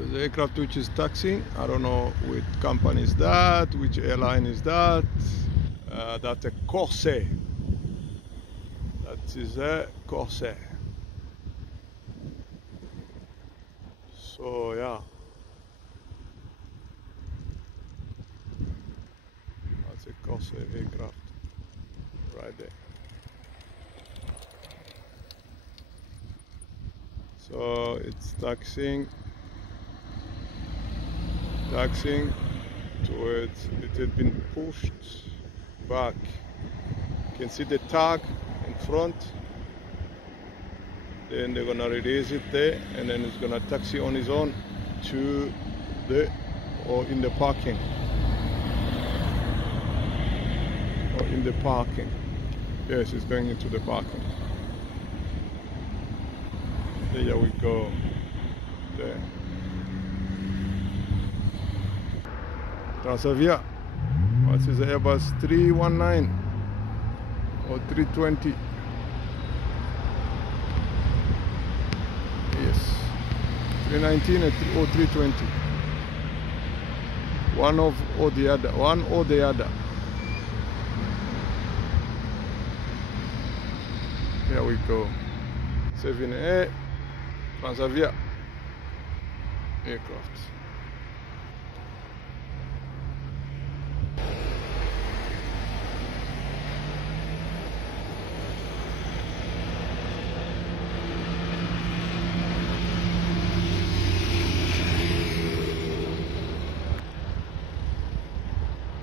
There's an aircraft which is taxiing. I don't know which company is that, which airline is that. That's a Corsair. That is a Corsair. So yeah, that's a Corsair aircraft right there. So it's taxiing towards, it had been pushed back. You can see the tag in front. Then they're gonna release it there, and then it's gonna taxi on its own to the, or in the parking. Or in the parking. Yes, it's going into the parking. There we go. There. Transavia. What is the Airbus 319 or 320? Yes, 319 or 320. One or the other. One or the other. Here we go. 7A Transavia aircraft.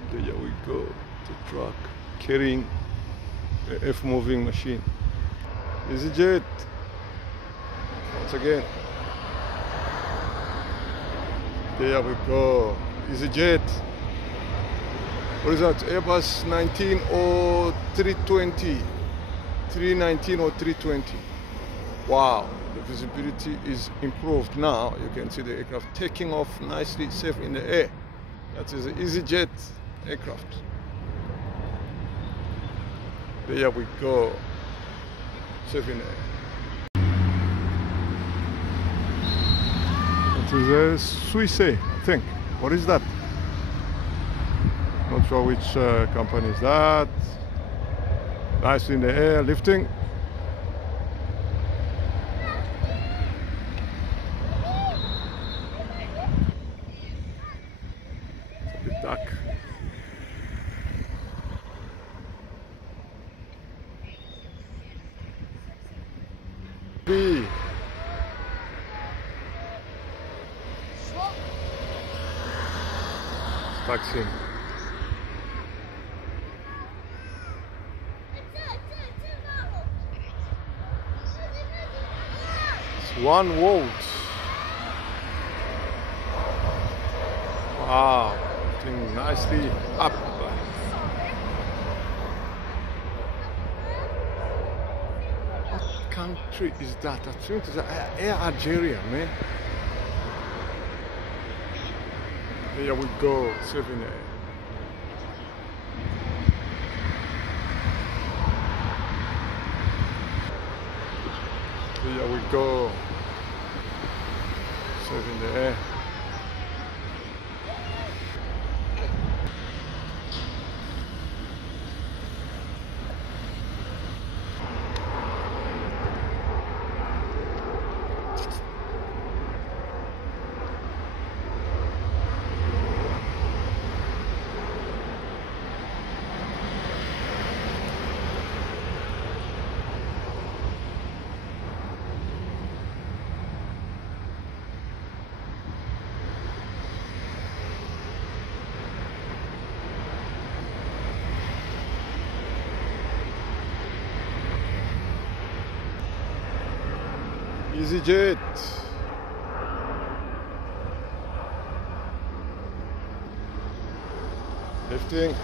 There we go, the truck carrying a F-moving machine. EasyJet, once again. There we go, EasyJet. What is that? Airbus 19 or 320? 319 or 320. Wow, the visibility is improved now. You can see the aircraft taking off nicely, safe in the air. That is an EasyJet aircraft. There we go, safe in the air. It is a Swiss, I think. What is that? Not sure which company is that. Nice in the air, lifting. It's a bit dark. Taxiing. It's 1 volt. Wow, lifting nicely up. What country is that? I think it's Air Algeria, man. Here we go, safe in the air. Here we go, safe in the air. EasyJet. Lifting.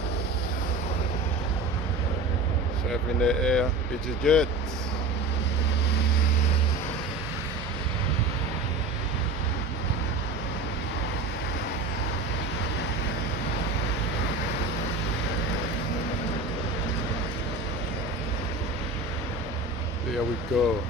Safe in the air. EasyJet. There we go.